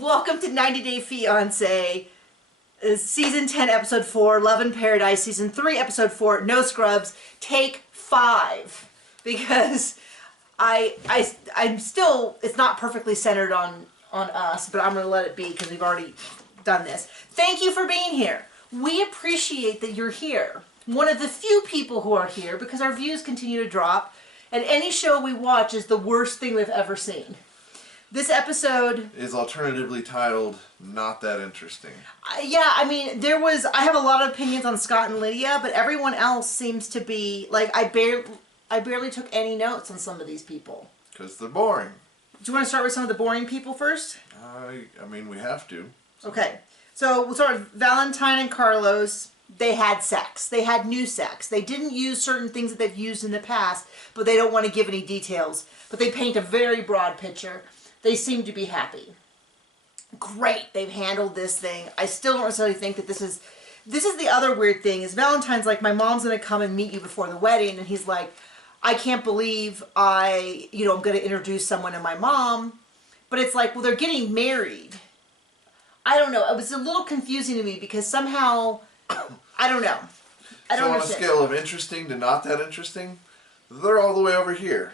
Welcome to 90 Day Fiancé, Season 10, Episode 4, Love in Paradise, Season 3, Episode 4, No Scrubs, Take 5. Because I'm still, it's not perfectly centered on us, but I'm going to let it be because we've already done this. Thank you for being here. We appreciate that you're here. One of the few people who are here because our views continue to drop, and any show we watch is the worst thing we've ever seen. This episode is alternatively titled Not That Interesting. Yeah, I mean, I have a lot of opinions on Scott and Lydia, but everyone else seems to be, like, I barely took any notes on some of these people. Because they're boring. Do you want to start with some of the boring people first? I mean, we have to. So. Okay. So, we'll start with Valentine and Carlos. They had sex. They had new sex. They didn't use certain things that they've used in the past, but they don't want to give any details. But they paint a very broad picture. They seem to be happy. Great, they've handled this thing. I still don't necessarily think that this is the other weird thing, is Valentine's like, my mom's going to come and meet you before the wedding, and he's like, I can't believe I'm going to introduce someone to my mom. But it's like, well, they're getting married. I don't know. It was a little confusing to me because somehow, I don't know. I don't understand. On a scale of interesting to not that interesting, they're all the way over here.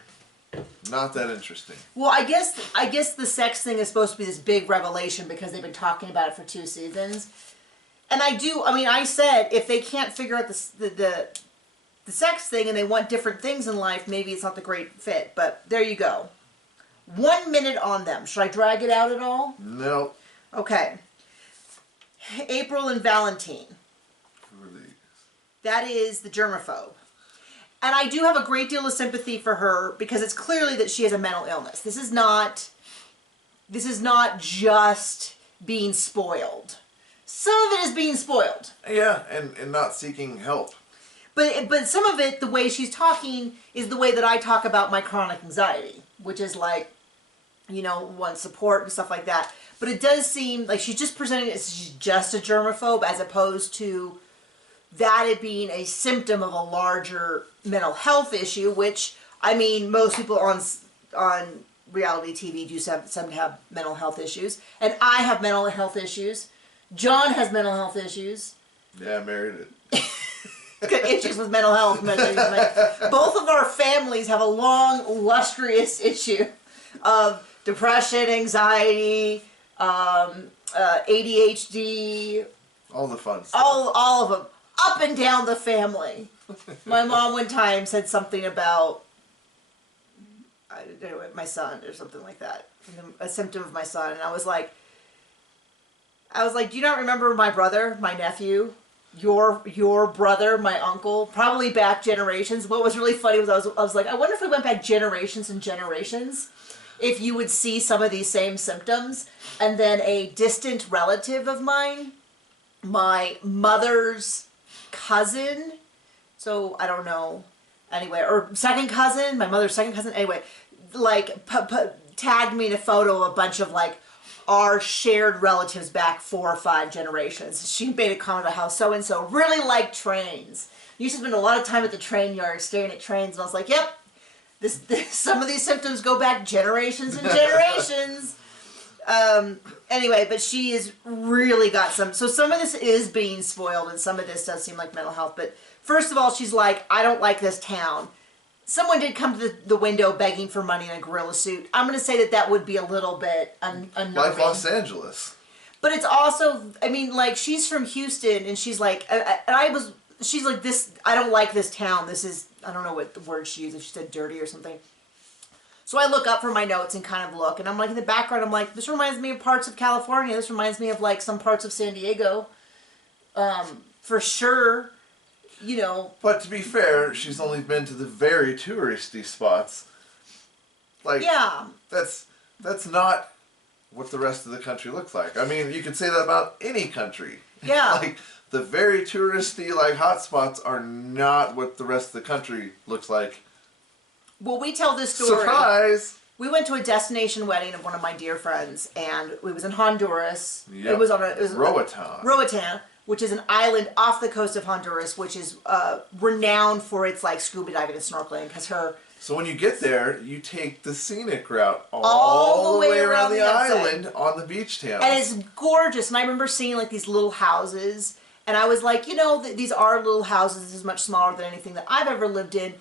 Not that interesting. Well, I guess the sex thing is supposed to be this big revelation because they've been talking about it for 2 seasons. And I said if they can't figure out the sex thing and they want different things in life, maybe it's not the great fit. But there you go. 1 minute on them. Should I drag it out at all? No. Okay. April and Valentine. That is the germaphobe. And I do have a great deal of sympathy for her because it's clearly that she has a mental illness. This is not just being spoiled. Some of it is being spoiled. Yeah, and not seeking help. But some of it, the way she's talking, is the way that I talk about my chronic anxiety, which is like, want support and stuff like that. But it does seem like she's just presenting it as she's just a germaphobe as opposed to that it being a symptom of a larger mental health issue, which, I mean, most people on reality TV do seem to have mental health issues. And I have mental health issues. John has mental health issues. Yeah, I married it. Got issues with mental health. Both of our families have a long, illustrious issue of depression, anxiety, ADHD. All the fun stuff. All of them. Up and down the family. My mom one time said something about my son or something like that. A symptom of my son. And I was like, do you not remember my brother, my nephew, your brother, my uncle, probably back generations? What was really funny was I was like, I wonder if we went back generations and generations, if you would see some of these same symptoms. And then a distant relative of mine, my mother's cousin, so I don't know, anyway, or second cousin, my mother's second cousin, anyway, like tagged me in a photo of a bunch of like our shared relatives back 4 or 5 generations. She made a comment about how so-and-so really liked trains. Used to spend a lot of time at the train yard staring at trains, and I was like, yep, some of these symptoms go back generations and generations. Anyway, but she has really got so some of this is being spoiled and some of this does seem like mental health. But first of all, she's like, I don't like this town. Someone did come to the window begging for money in a gorilla suit. I'm going to say that would be a little bit unnerving. Like Los But it's also, I mean, like, she's from Houston and she's like, she's like, I don't like this town. This is, I don't know what the word she used, if she said dirty or something. So I look up for my notes and kind of look, and I'm like, in the background, I'm like, this reminds me of parts of California. This reminds me of like some parts of San Diego, for sure, But to be fair, she's only been to the very touristy spots. Like, yeah, that's not what the rest of the country looks like. I mean, you could say that about any country. Yeah. Like, the very touristy, like, hot spots are not what the rest of the country looks like. Well, we tell this story. Surprise! We went to a destination wedding of one of my dear friends, and it was in Honduras. Yep. It was Roatan. Roatan, which is an island off the coast of Honduras, which is renowned for its like scuba diving and snorkeling, because her So when you get there, you take the scenic route all the way around the island on the beach town. And it's gorgeous. And I remember seeing like these little houses. And I was like, you know, these are little houses. This is much smaller than anything that I've ever lived in.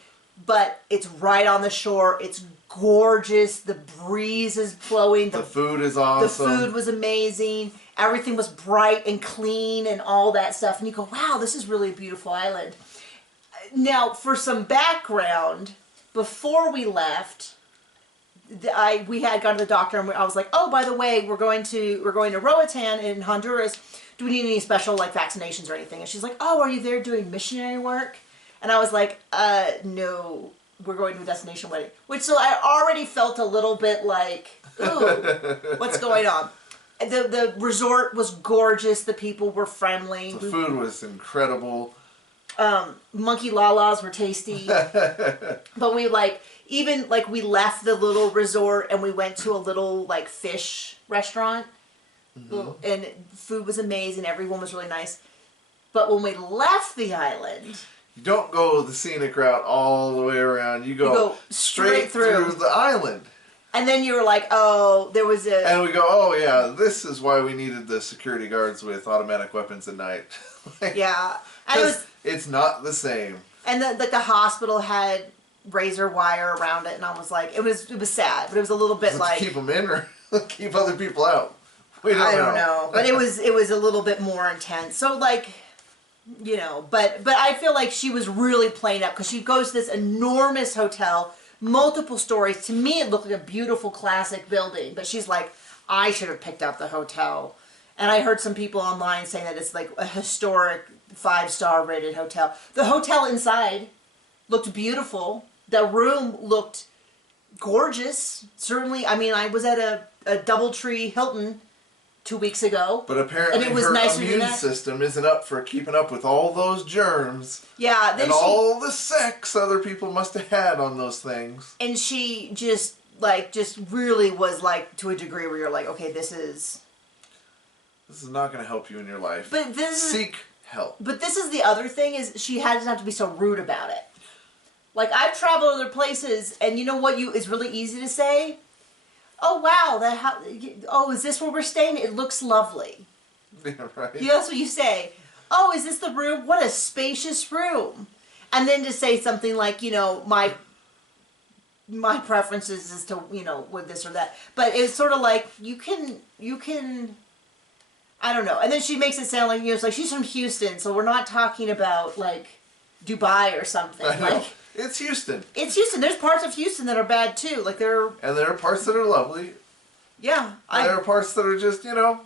But it's right on the shore. It's gorgeous. The breeze is blowing. The food is awesome. The food was amazing. Everything was bright and clean and all that stuff. And you go, wow, this is really a beautiful island. Now, for some background, before we left, we had gone to the doctor and I was like, oh, by the way, we're going to Roatan in Honduras. Do we need any special like vaccinations or anything? And she's like, oh, are you there doing missionary work? And I was like, no, we're going to a destination wedding. So I already felt a little bit like, ooh, what's going on? The resort was gorgeous. The people were friendly. The food was incredible. Monkey lalas were tasty. But we we left the little resort and we went to a little like fish restaurant. Mm-hmm. And food was amazing. Everyone was really nice. But when we left the island, you don't go the scenic route all the way around. You go straight through the island. And then you were like, oh, there was a... And we go, oh yeah, this is why we needed the security guards with automatic weapons at night. Yeah. And it's not the same. And the hospital had razor wire around it, and I was like, it was sad, but it was a little bit like... Keep them in or keep other people out? I don't know. But it was a little bit more intense. So like... You know, but I feel like she was really playing up because she goes to this enormous hotel, multiple stories. To me, it looked like a beautiful classic building, but she's like, I should have picked out the hotel. And I heard some people online saying that it's like a historic 5-star rated hotel. The hotel inside looked beautiful. The room looked gorgeous. Certainly, I mean, I was at a DoubleTree Hilton 2 weeks ago. But apparently her immune system isn't up for keeping up with all those germs. Yeah. And all the sex other people must have had on those things. And she just really was like to a degree where you're like, okay, this is not going to help you in your life. But seek help. But this is the other thing is she doesn't have to be so rude about it. Like I've traveled other places and you know what is really easy to say? Oh wow, is this where we're staying? It looks lovely. Yeah, right. Yeah, that's what you say. Oh, is this the room? What a spacious room. And then to say something like, you know, my preferences is to, you know, with this or that. But it's sort of like, you can, I don't know. And then she makes it sound like, you know, it's like she's from Houston, so we're not talking about like Dubai or something. I know. Like, it's Houston. It's Houston. There's parts of Houston that are bad too. Like and there are parts that are lovely. Yeah. There are parts that are just, you know,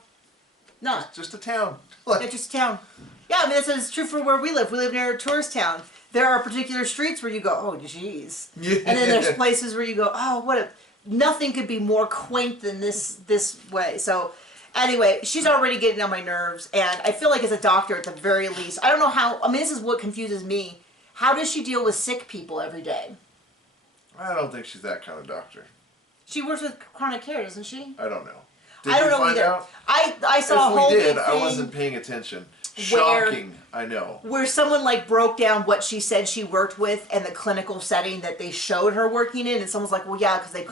not just a town. It's just a town. Yeah, I mean it's true for where we live. We live near a tourist town. There are particular streets where you go, oh jeez. Yeah. And then there's places where you go, oh nothing could be more quaint than this way. So anyway, she's already getting on my nerves, and I feel like as a doctor at the very least, I don't know how. I mean, this is what confuses me. How does she deal with sick people every day? I don't think she's that kind of doctor. She works with chronic care, doesn't she? I don't know. I don't know either. Out? I saw a whole big thing. I wasn't paying attention. Shocking, I know. Where someone like broke down what she said she worked with and the clinical setting that they showed her working in, and someone's like, well, yeah, because they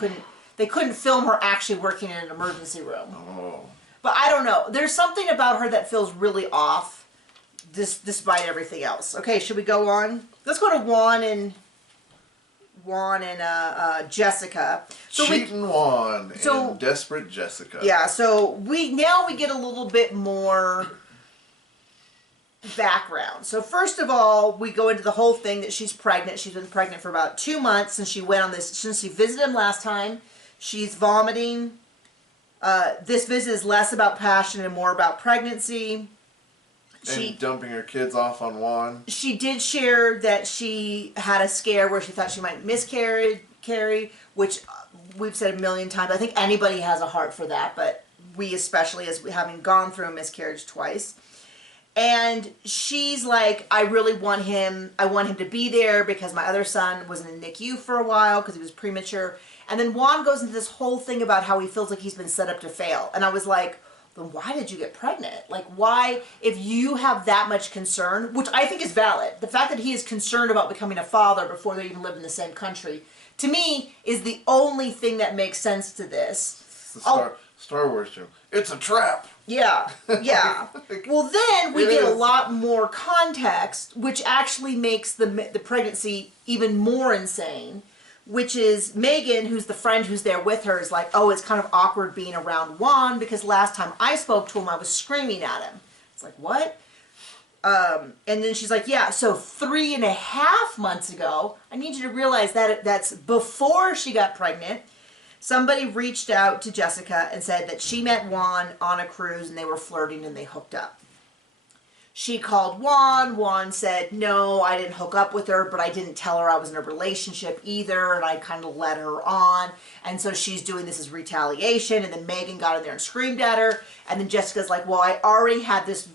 couldn't film her actually working in an emergency room. Oh. But I don't know. There's something about her that feels really off. Despite everything else. Okay, should we go on? Let's go to Juan and Jessica. Cheating Juan and desperate Jessica. Yeah, so we get a little bit more background. So first of all, we go into the whole thing that she's pregnant. She's been pregnant for about 2 months since she visited him last time. She's vomiting. This visit is less about passion and more about pregnancy. And dumping her kids off on Juan. She did share that she had a scare where she thought she might miscarry, which we've said a million times. I think anybody has a heart for that, but we especially, as having gone through a miscarriage twice. And she's like, I want him to be there because my other son was in the NICU for a while because he was premature. And then Juan goes into this whole thing about how he feels like he's been set up to fail. And I was like, then why did you get pregnant? Like, why, if you have that much concern, which I think is valid, the fact that he is concerned about becoming a father before they even live in the same country, to me, is the only thing that makes sense to this. It's the Star Wars joke. It's a trap. Yeah, yeah. Well, then we get a lot more context, which actually makes the pregnancy even more insane, which is Megan, who's the friend who's there with her, is like, oh, it's kind of awkward being around Juan because last time I spoke to him, I was screaming at him. It's like, what? And then she's like, yeah, so 3.5 months ago, I need you to realize that that's before she got pregnant. Somebody reached out to Jessica and said that she met Juan on a cruise and they were flirting and they hooked up. She called Juan. Juan said, no, I didn't hook up with her, but I didn't tell her I was in a relationship either, and I kind of led her on. And so she's doing this as retaliation, and then Megan got in there and screamed at her. And then Jessica's like, well, I already had this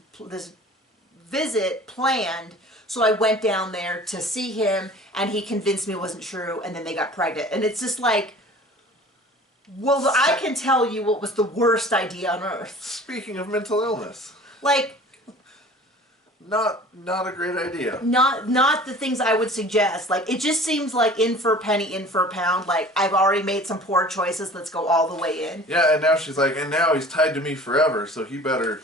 visit planned, so I went down there to see him, and he convinced me it wasn't true, and then they got pregnant. And it's just like, well, I can tell you what was the worst idea on earth. Speaking of mental illness. Like, not a great idea. Not the things I would suggest. Like, it just seems like in for a penny, in for a pound. Like, I've already made some poor choices, let's go all the way in. Yeah, and now she's like, and now he's tied to me forever, so he better...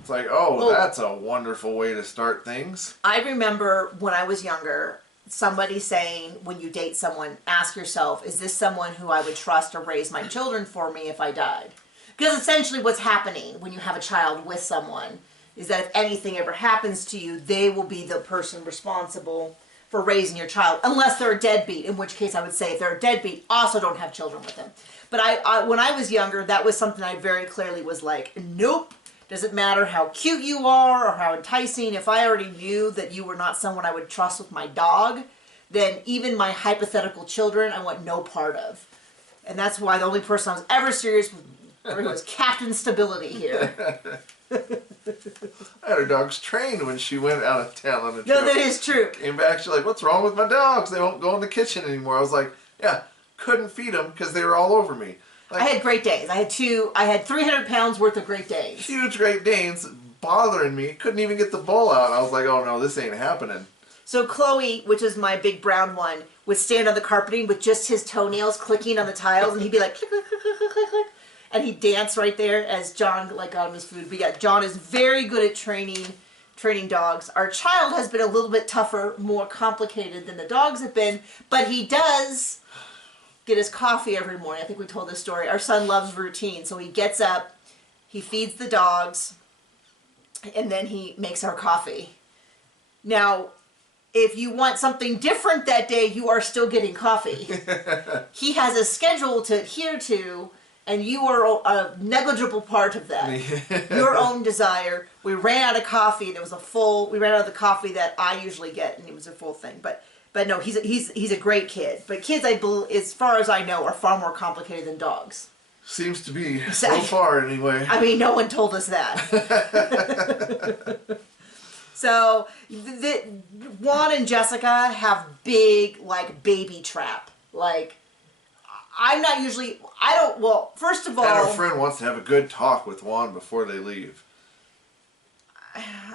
It's like, oh, that's a wonderful way to start things. I remember when I was younger, somebody saying, when you date someone, ask yourself, is this someone who I would trust or raise my children for me if I died? Because essentially what's happening when you have a child with someone is that if anything ever happens to you, they will be the person responsible for raising your child, unless they're a deadbeat, in which case I would say if they're a deadbeat, also don't have children with them. But when I was younger, that was something I very clearly was like, nope. Doesn't matter how cute you are or how enticing. If I already knew that you were not someone I would trust with my dog, then even my hypothetical children, I want no part of. And that's why the only person I was ever serious with was Captain Stability here. I had her dogs trained when she went out of town on a trip. No, that is true. Came back, she's like, what's wrong with my dogs? They won't go in the kitchen anymore. I was like, yeah, couldn't feed them because they were all over me. Like, I had Great Danes. I had 300 pounds worth of Great Danes. Huge Great Danes bothering me. Couldn't even get the bowl out. I was like, oh no, this ain't happening. So Chloe, which is my big brown one, would stand on the carpeting with just his toenails clicking on the tiles, and he'd be like, click, click, click, click, click, click. And he'd dance right there as John got him his food. But yeah, John is very good at training dogs. Our child has been a little bit tougher, more complicated than the dogs have been, but he does get his coffee every morning. I think we told this story. Our son loves routine, so he gets up, he feeds the dogs, and then he makes our coffee. Now, if you want something different that day, you are still getting coffee. He has a schedule to adhere to, and you are a negligible part of that. Your own desire. We ran out of coffee, and we ran out of the coffee that I usually get, and it was a full thing. But no, he's a great kid. But kids, as far as I know, are far more complicated than dogs. Seems to be, so far anyway. I mean, no one told us that. So, Juan and Jessica have big, like, baby trap. Like, first of all... And our friend wants to have a good talk with Juan before they leave.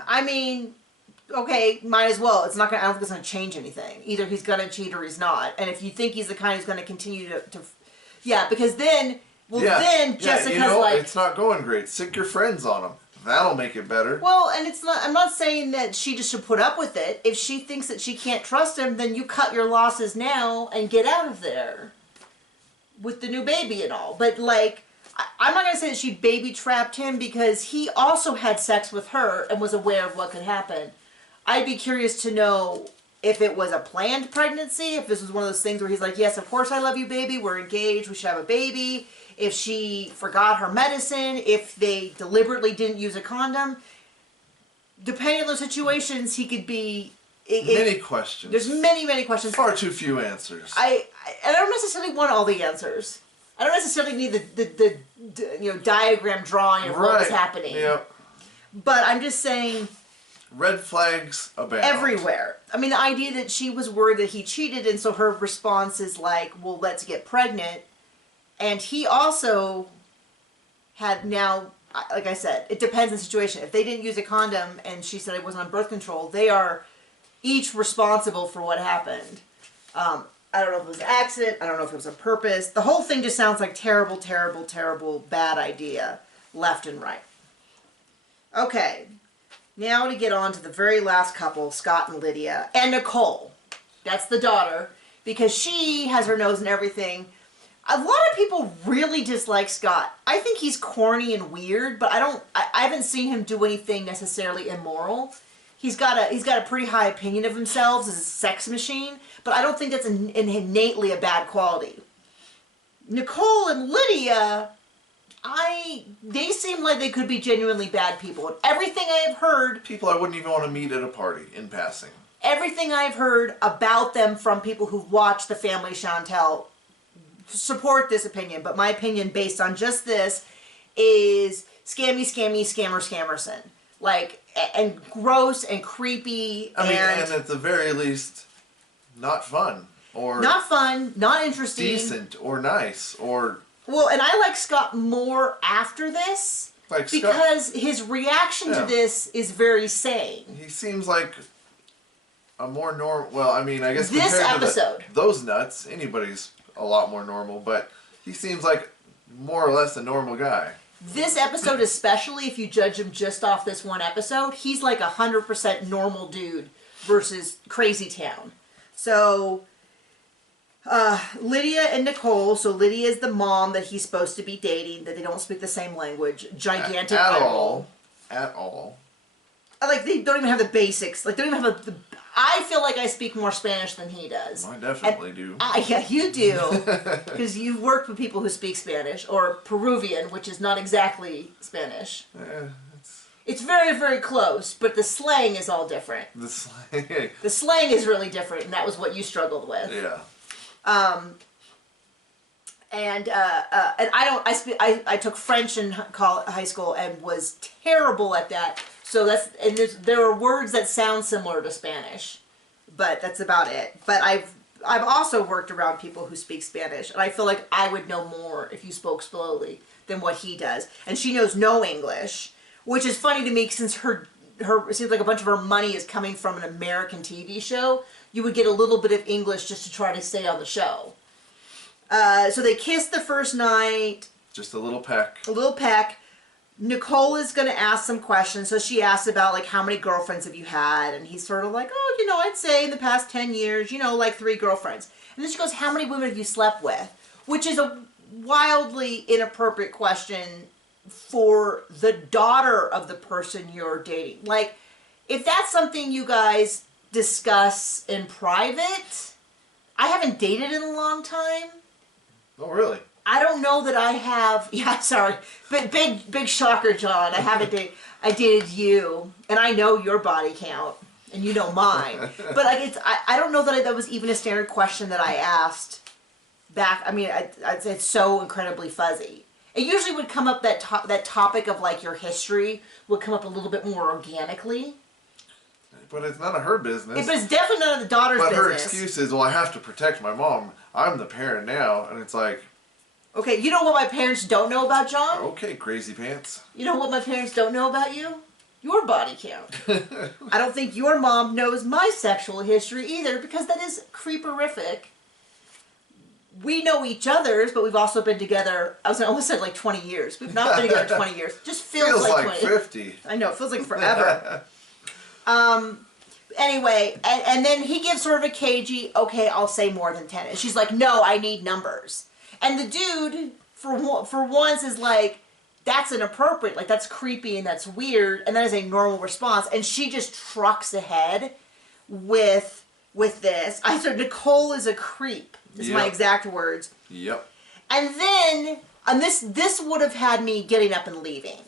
I mean... Okay, might as well. I don't think it's going to change anything. Either he's going to cheat or he's not. And if you think he's the kind who's going to continue to yeah, because then Jessica's like... it's not going great. Sick your friends on him. That'll make it better. Well, and I'm not saying that she just should put up with it. If she thinks that she can't trust him, then you cut your losses now and get out of there. With the new baby and all. But, like... I'm not going to say that she baby trapped him because he also had sex with her and was aware of what could happen. I'd be curious to know if it was a planned pregnancy, if this was one of those things where he's like, yes, of course I love you, baby. We're engaged. We should have a baby. If she forgot her medicine, if they deliberately didn't use a condom. Depending on those situations, he could be... Many questions. There's many, many questions. Far too few answers. I don't necessarily want all the answers. I don't necessarily need the diagram drawing of what was happening. Yep. But I'm just saying... Red flags abound. Everywhere. I mean, the idea that she was worried that he cheated, and so her response is like, well, let's get pregnant. And he also had now, like I said, it depends on the situation. If they didn't use a condom and she said it wasn't on birth control, they are each responsible for what happened. I don't know if it was an accident. I don't know if it was on purpose. The whole thing just sounds like terrible, terrible, terrible, bad idea, left and right. Okay, now to get on to the very last couple, Scott and Lydia, and Nicole. That's the daughter, because she has her nose in everything. A lot of people really dislike Scott. I think he's corny and weird, but I haven't seen him do anything necessarily immoral. He's got a pretty high opinion of himself as a sex machine, but I don't think that's innately a bad quality. Nicole and Lydia, they seem like they could be genuinely bad people. And everything I have heard... People I wouldn't even want to meet at a party, in passing. Everything I've heard about them from people who've watched The Family Chantel support this opinion, but my opinion based on just this is scammy, scammerson. Like, and gross and creepy. I mean, and at the very least, not fun. Or not fun, not interesting. Decent, or nice, or... Well, and I like Scott more after this. Like because his reaction to this is very sane. He seems like a more normal... Well, I mean, I guess this episode. Those nuts, anybody's a lot more normal, but he seems like more or less a normal guy. This episode, especially if you judge him just off this one episode, he's like 100% normal dude versus Crazy Town. So, Lydia and Nicole, so Lydia is the mom that he's supposed to be dating, that they don't speak the same language. Gigantic at all. Like, they don't even have the basics. Like, they don't even have the... I feel like I speak more Spanish than he does. I definitely do. Yeah, you do. Because you've worked with people who speak Spanish, or Peruvian, which is not exactly Spanish. It's very, very close, but the slang is all different. The slang is really different, and that was what you struggled with. Yeah. I took French in high school and was terrible at that. So there are words that sound similar to Spanish, but that's about it. But I've also worked around people who speak Spanish, and I feel like I would know more if you spoke slowly than what he does. And she knows no English, which is funny to me since it seems like a bunch of her money is coming from an American TV show. You would get a little bit of English just to try to stay on the show. So they kissed the first night. Just a little peck. A little peck. Nicole is going to ask some questions. So she asks about, like, how many girlfriends have you had? And he's sort of like, oh, I'd say in the past 10 years, like 3 girlfriends. And then she goes, how many women have you slept with? Which is a wildly inappropriate question for the daughter of the person you're dating. Like, if that's something you guys discuss in private, I haven't dated in a long time. Oh, really? I don't know that I have. Yeah, sorry, but big shocker, John. I haven't dated. I dated you, and I know your body count, and you know mine. But like, I don't know that was even a standard question that I asked back. I mean, it's so incredibly fuzzy. It usually would come up that topic of like your history would come up a little bit more organically. But it's none of her business. But it's definitely none of the daughter's business. But her excuse is, well, I have to protect my mom. I'm the parent now, and it's like. Okay, you know what my parents don't know about John? Okay, crazy pants. You know what my parents don't know about you? Your body count. I don't think your mom knows my sexual history either, because that is creeperific. We know each other's, but we've also been together, I almost said like 20 years. We've not been together 20 years. Just feels like 20. 50. I know, it feels like forever. Anyway, and then he gives sort of a cagey, okay, I'll say more than 10. And she's like, no, I need numbers. And the dude, for once, is like, that's inappropriate. Like, that's creepy and that's weird. And that is a normal response. And she just trucks ahead with this. I said, Nicole is a creep, is my exact words. Yep. And then, and this would have had me getting up and leaving.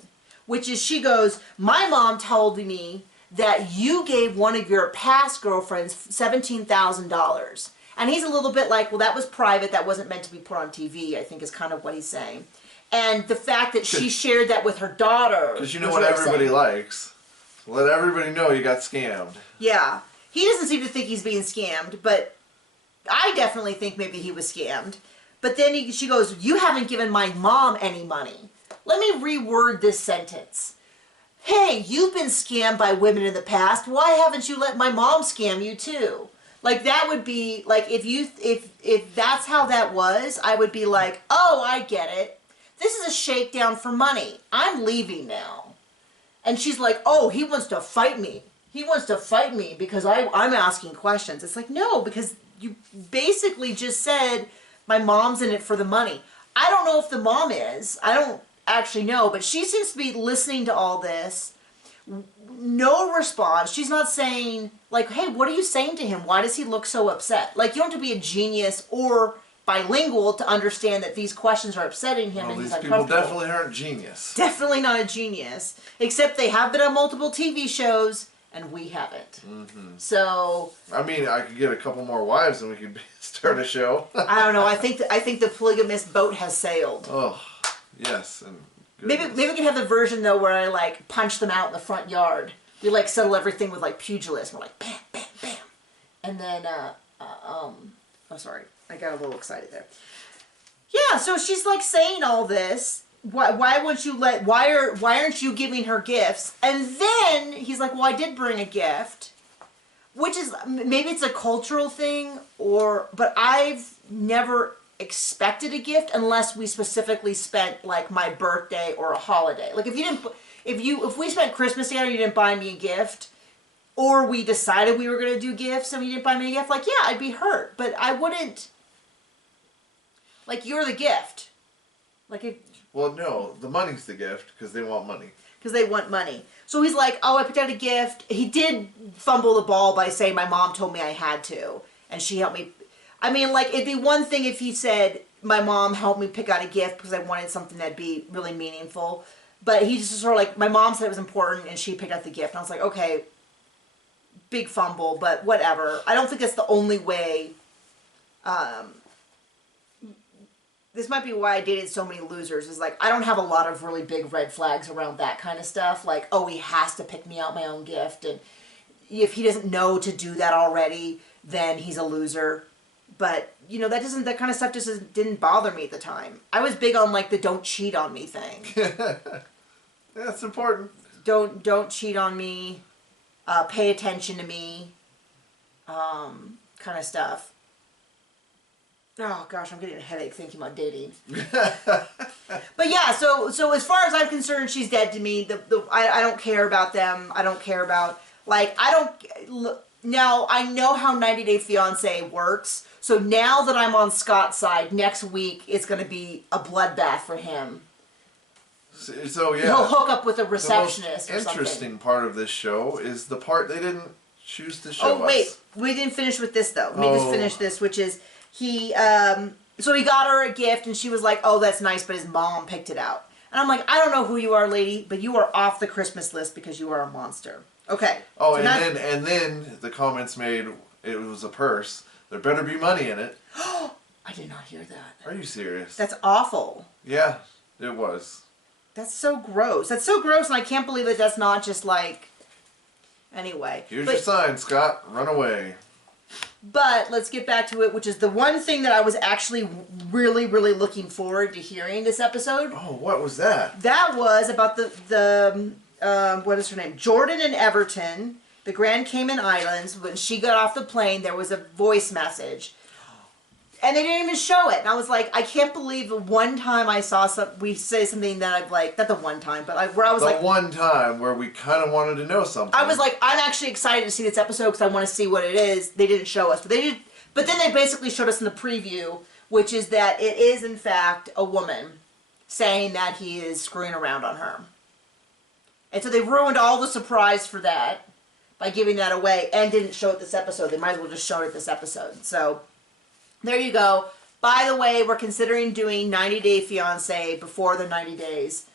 Which is, she goes, my mom told me that you gave one of your past girlfriends $17,000. And he's a little bit like, well, that was private. That wasn't meant to be put on TV, I think is kind of what he's saying. And the fact that she shared that with her daughter. Because you know what everybody likes. Let everybody know you got scammed. Yeah. He doesn't seem to think he's being scammed, but I definitely think maybe he was scammed. But then she goes, you haven't given my mom any money. Let me reword this sentence. Hey, you've been scammed by women in the past. Why haven't you let my mom scam you too? Like, that would be, like, if that's how that was, I would be like, oh, I get it. This is a shakedown for money. I'm leaving now. And she's like, oh, he wants to fight me. He wants to fight me because I'm asking questions. It's like, no, because you basically just said, my mom's in it for the money. I don't know if the mom is. I don't actually know, but she seems to be listening to all this. No response. She's not saying, like, hey, what are you saying to him? Why does he look so upset? Like, you don't have to be a genius or bilingual to understand that these questions are upsetting him, well, and he's these people uncomfortable. definitely aren't genius. Definitely not a genius. Except they have been on multiple TV shows, and we haven't. Mm-hmm. So... I mean, I could get a couple more wives and we could start a show. I don't know. I think the polygamous boat has sailed. Oh, yes. And maybe we can have the version, though, where I, like, punch them out in the front yard. We, like, settle everything with, like, pugilism. We're like, bam, bam, bam. And then, oh, sorry. I got a little excited there. Yeah, so she's, like, saying all this. Why aren't you giving her gifts? And then he's like, well, I did bring a gift. Which is, maybe it's a cultural thing, but I've never expected a gift unless we specifically spent, like, my birthday or a holiday. Like, if we spent Christmas together and you didn't buy me a gift, or we decided we were going to do gifts and you didn't buy me a gift, like, yeah, I'd be hurt. But I wouldn't, like, you're the gift. Like, if... Well, no, the money's the gift, because they want money. Because they want money. So he's like, oh, I picked out a gift. He did fumble the ball by saying my mom told me I had to. And she helped me. I mean, like, it'd be one thing if he said, my mom helped me pick out a gift because I wanted something that'd be really meaningful. But he just sort of like, my mom said it was important and she picked out the gift. And I was like, okay, big fumble, but whatever. I don't think that's the only way. This might be why I dated so many losers, is like, I don't have a lot of really big red flags around that kind of stuff. Like, oh, he has to pick me out my own gift. And if he doesn't know to do that already, then he's a loser. But, you know, that kind of stuff didn't bother me at the time. I was big on, like, the don't cheat on me thing. That's important. Don't cheat on me. Pay attention to me. Kind of stuff. Oh gosh, I'm getting a headache thinking about dating. But yeah, so as far as I'm concerned, she's dead to me. I don't care about them. I don't care about, like, now I know how 90 Day Fiancé works. So now that I'm on Scott's side, next week it's going to be a bloodbath for him. So yeah, he'll hook up with a receptionist. The most interesting part of this show is the part they didn't choose to show us. Oh wait, we didn't finish with this though. Let me just finish this, which is so he got her a gift and she was like, oh, that's nice, but his mom picked it out. And I'm like, I don't know who you are, lady, but you are off the Christmas list because you are a monster. Okay. Oh, so and then the comments made, it was a purse. There better be money in it. I did not hear that. Are you serious? That's awful. Yeah, it was. That's so gross. That's so gross, and I can't believe that that's not just like... Anyway. Here's your sign, Scott. Run away. But let's get back to it, which is the one thing that I was actually really, really looking forward to hearing this episode. Oh, what was that? That was about the what is her name? Jordan and Everton, the Grand Cayman Islands. When she got off the plane, there was a voice message. And they didn't even show it. And I was like, I can't believe the one time I saw we say something that I've like, not the one time, but where I was like... The one time where we kind of wanted to know something. I was like, I'm actually excited to see this episode because I want to see what it is. They didn't show us. But then they basically showed us in the preview, which is that it is, in fact, a woman saying that he is screwing around on her. And so they ruined all the surprise for that by giving that away and didn't show it this episode. They might as well just show it this episode. So... there you go. By the way, we're considering doing 90 Day Fiancé before the 90 days.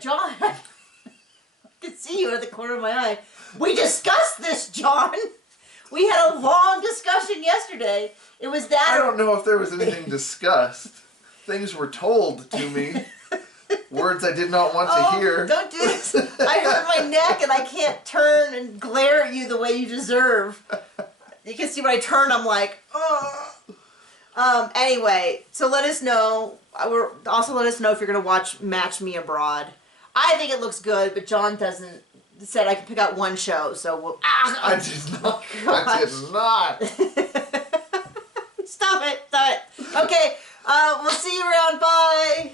John, I can see you at the corner of my eye. We discussed this, John. We had a long discussion yesterday. It was that... I don't know if there was anything discussed. Things were told to me. Words I did not want to hear. Don't do this. I hurt my neck and I can't turn and glare at you the way you deserve. You can see when I turn, I'm like, oh. Anyway, so let us know. Also let us know if you're going to watch Match Me Abroad. I think it looks good, but John doesn't said I could pick out one show, so we'll... I did not. I did not. Stop it. Okay, we'll see you around. Bye.